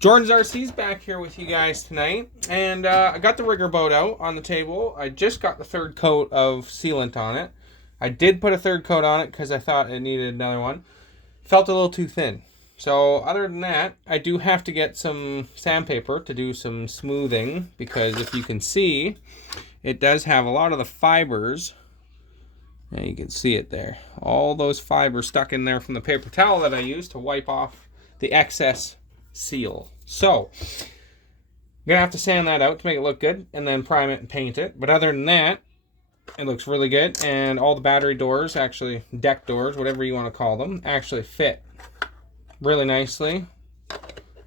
Jordan's RC's back here with you guys tonight, and I got the rigger boat out on the table. I just got the third coat of sealant on it. I did put a third coat on it because I thought it needed another one. Felt a little too thin. So other than that, I do have to get some sandpaper to do some smoothing, because if you can see, it does have a lot of the fibers. And you can see it there. All those fibers stuck in there from the paper towel that I used to wipe off the excess seal. So I'm gonna have to sand that out to make it look good, and then prime it and paint it. But other than that, it looks really good. And all the battery doors, actually deck doors, whatever you want to call them, actually fit really nicely.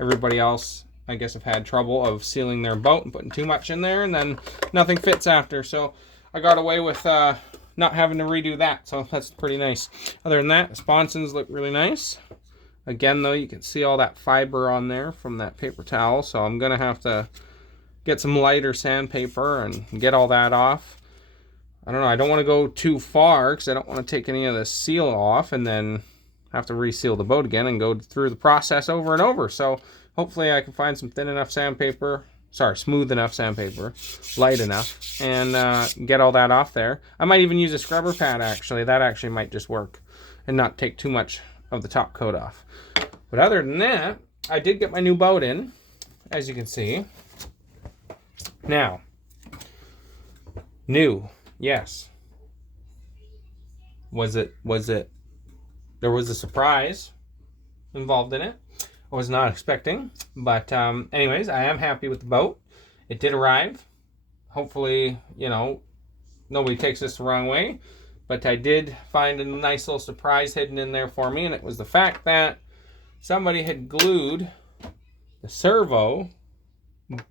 Everybody else, I guess, have had trouble of sealing their boat and putting too much in there, and then nothing fits after. So I got away with not having to redo that, so that's pretty nice. Other than that, the sponsons look really nice. Again, though, you can see all that fiber on there from that paper towel, so I'm gonna have to get some lighter sandpaper and get all that off. I don't know, I don't want to go too far because I don't want to take any of the seal off and then have to reseal the boat again and go through the process over and over. So hopefully I can find some thin enough sandpaper, smooth enough sandpaper, light enough, and get all that off there. I might even use a scrubber pad, actually. That actually might just work and not take too much of the top coat off. But other than that, I did get my new boat in, as you can see. Now, new, yes. Was it, there was a surprise involved in it. I was not expecting, but anyways, I am happy with the boat. It did arrive. Hopefully, you know, nobody takes this the wrong way, but I did find a nice little surprise hidden in there for me, and it was the fact that somebody had glued the servo,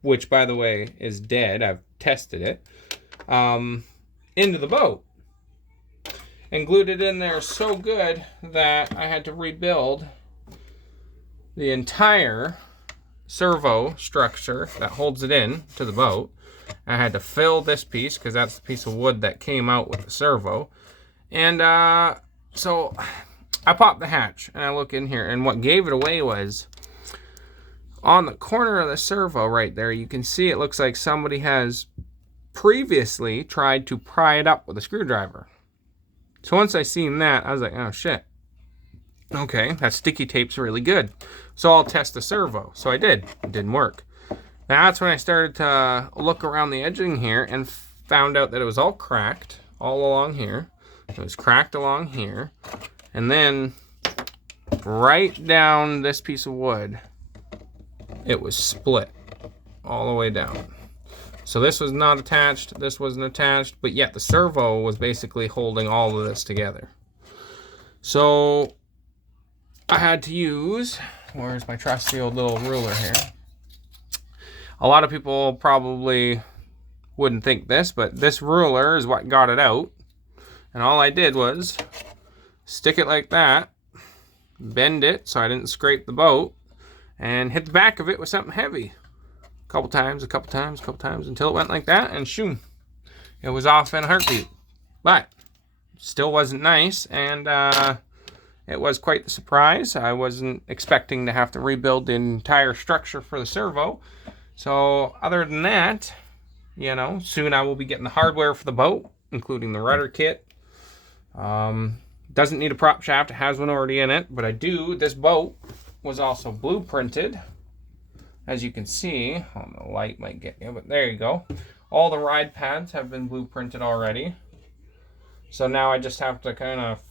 which, by the way, is dead. I've tested it, into the boat, and glued it in there so good that I had to rebuild the entire servo structure that holds it in to the boat. I had to fill this piece because that's the piece of wood that came out with the servo. And so I popped the hatch and I look in here, and what gave it away was on the corner of the servo right there. You can see it looks like somebody has previously tried to pry it up with a screwdriver. So once I seen that, I was like, oh shit. Okay, that sticky tape's really good. So I'll test the servo. So I did. It didn't work. That's when I started to look around the edging here and found out that it was all cracked all along here. It was cracked along here. And then right down this piece of wood, it was split all the way down. So this was not attached, this wasn't attached, but yet the servo was basically holding all of this together. So I had to use, where's my trusty old little ruler here? A lot of people probably wouldn't think this, but this ruler is what got it out. And all I did was stick it like that, bend it so I didn't scrape the boat, and hit the back of it with something heavy. A couple times, until it went like that, and shoom, it was off in a heartbeat. But still wasn't nice, and it was quite the surprise. I wasn't expecting to have to rebuild the entire structure for the servo. So other than that, you know, soon I will be getting the hardware for the boat, including the rudder kit. Doesn't need a prop shaft, it has one already in it, but I do. This boat was also blueprinted, as you can see. Oh, the light might get you, but there you go. All the ride pads have been blueprinted already. So now I just have to kind of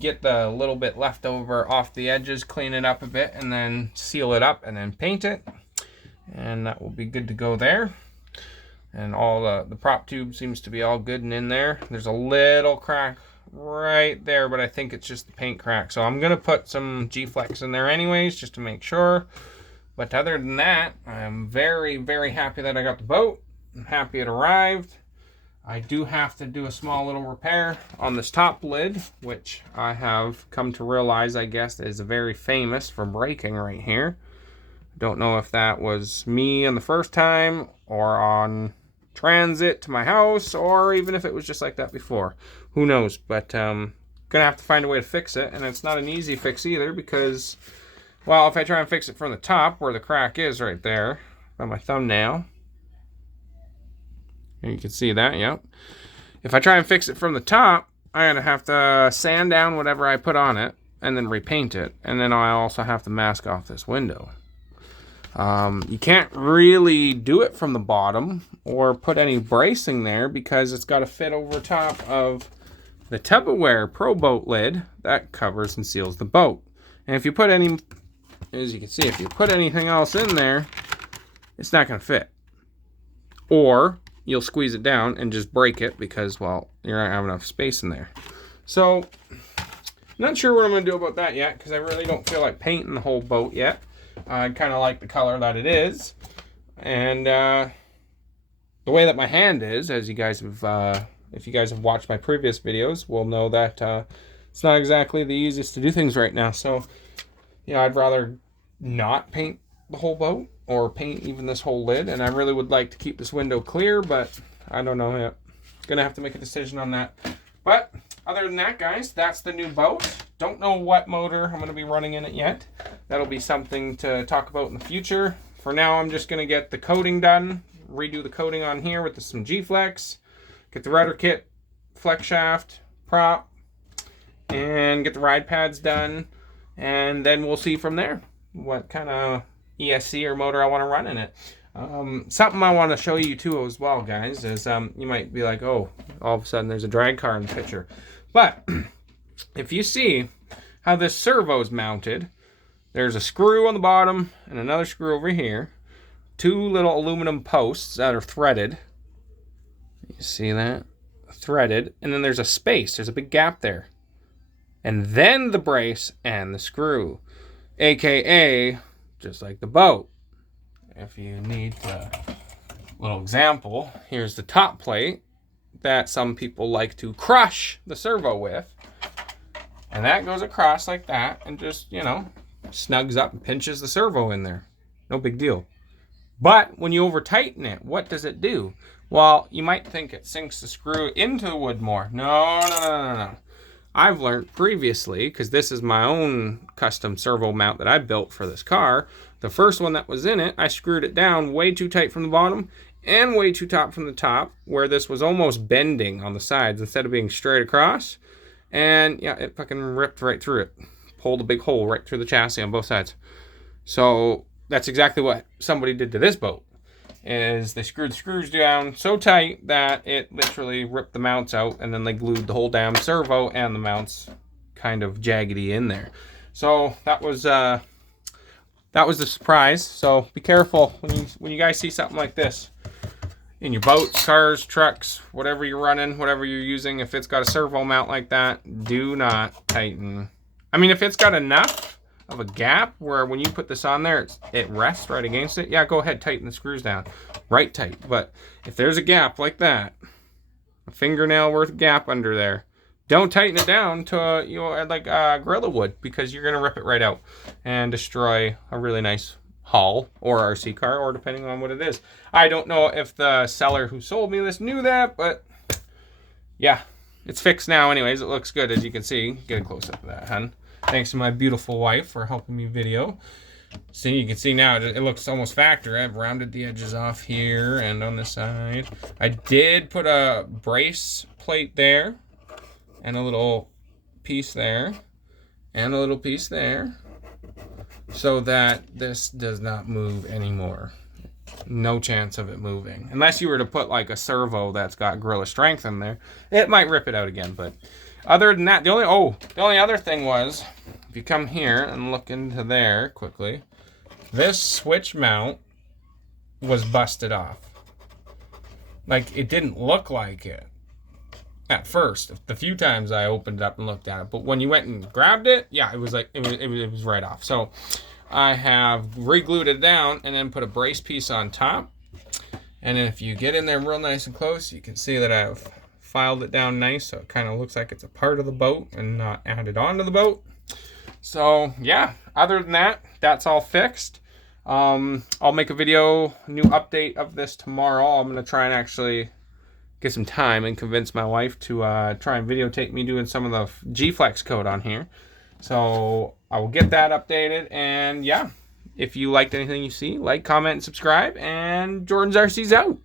get the little bit left over off the edges, clean it up a bit, and then seal it up and then paint it. And that will be good to go there. And all the prop tube seems to be all good and in there. There's a little crack right there, but I think it's just the paint crack. So I'm gonna put some G-Flex in there anyways, just to make sure. But other than that, I'm very, very happy that I got the boat. I'm happy it arrived. I do have to do a small little repair on this top lid, which I have come to realize, I guess, is very famous for breaking right here. Don't know if that was me on the first time or on transit to my house, or even if it was just like that before. Who knows? But gonna have to find a way to fix it, and it's not an easy fix either, because Well, if I try and fix it from the top, where the crack is right there, on my thumbnail, and you can see that, yep. If I try and fix it from the top, I'm going to have to sand down whatever I put on it, and then repaint it, and then I also have to mask off this window. You can't really do it from the bottom, or put any bracing there, because it's got to fit over top of the Tupperware Pro Boat lid that covers and seals the boat. And if you put any, as you can see, if you put anything else in there, it's not going to fit. Or you'll squeeze it down and just break it because, well, you don't have enough space in there. So, not sure what I'm going to do about that yet, because I really don't feel like painting the whole boat yet. I kind of like the color that it is. And the way that my hand is, as you guys have, if you guys have watched my previous videos, will know that it's not exactly the easiest to do things right now. So, yeah, I'd rather not paint the whole boat, or paint even this whole lid. And I really would like to keep this window clear, but I don't know yet. Gonna have to make a decision on that. But other than that, guys, that's the new boat. Don't know what motor I'm going to be running in it yet. That'll be something to talk about in the future. For now, I'm just going to get the coating done, redo the coating on here with some G-Flex, get the rudder kit, flex shaft, prop, and get the ride pads done. And then we'll see from there what kind of ESC or motor I want to run in it. Something I want to show you too as well, guys, is you might be like, oh, all of a sudden there's a drag car in the picture. But if you see how this servo is mounted, there's a screw on the bottom and another screw over here. Two little aluminum posts that are threaded. You see that? Threaded. And then there's a space. There's a big gap there. And then the brace and the screw. AKA, just like the boat. If you need a little example, here's the top plate that some people like to crush the servo with. And that goes across like that and just, you know, snugs up and pinches the servo in there. No big deal. But when you over tighten it, what does it do? Well, you might think it sinks the screw into the wood more. No. I've learned previously, because this is my own custom servo mount that I built for this car. The first one that was in it, I screwed it down way too tight from the bottom and way too taut from the top, where this was almost bending on the sides instead of being straight across. And yeah, it fucking ripped right through it. Pulled a big hole right through the chassis on both sides. So that's exactly what somebody did to this boat. Is they screwed the screws down so tight that it literally ripped the mounts out, and then they glued the whole damn servo and the mounts kind of jaggedy in there. So that was the surprise. So be careful when you guys see something like this in your boats, cars, trucks, whatever you're running, whatever you're using. If it's got a servo mount like that, do not tighten. I mean, if it's got enough of a gap where when you put this on there, it rests right against it, yeah, go ahead, tighten the screws down right tight. But if there's a gap like that, a fingernail worth gap under there, don't tighten it down to like Gorilla would, because you're gonna rip it right out and destroy a really nice hull or RC car, or depending on what it is. I don't know if the seller who sold me this knew that, but yeah, it's fixed now anyways. It looks good, as you can see. Get a close up of that, hun. Thanks to my beautiful wife for helping me video. See, you can see now it looks almost factory. I've rounded the edges off here and on the side. I did put a brace plate there, and a little piece there, and a little piece there, so that this does not move anymore. No chance of it moving. Unless you were to put like a servo that's got Gorilla Strength in there, it might rip it out again. But other than that, the only other thing was, if you come here and look into there quickly, this switch mount was busted off. Like, it didn't look like it at first, the few times I opened it up and looked at it. But when you went and grabbed it, yeah, it was like, it was right off. So I have re-glued it down and then put a brace piece on top. And if you get in there real nice and close, you can see that I've filed it down nice, so it kind of looks like it's a part of the boat and not added onto the boat. So yeah, other than that, that's all fixed. I'll make a video, new update of this tomorrow. I'm going to try and actually get some time and convince my wife to try and videotape me doing some of the G-Flex code on here. So I will get that updated. And yeah, if you liked anything you see, like, comment, and subscribe. And Jordan's RC's out.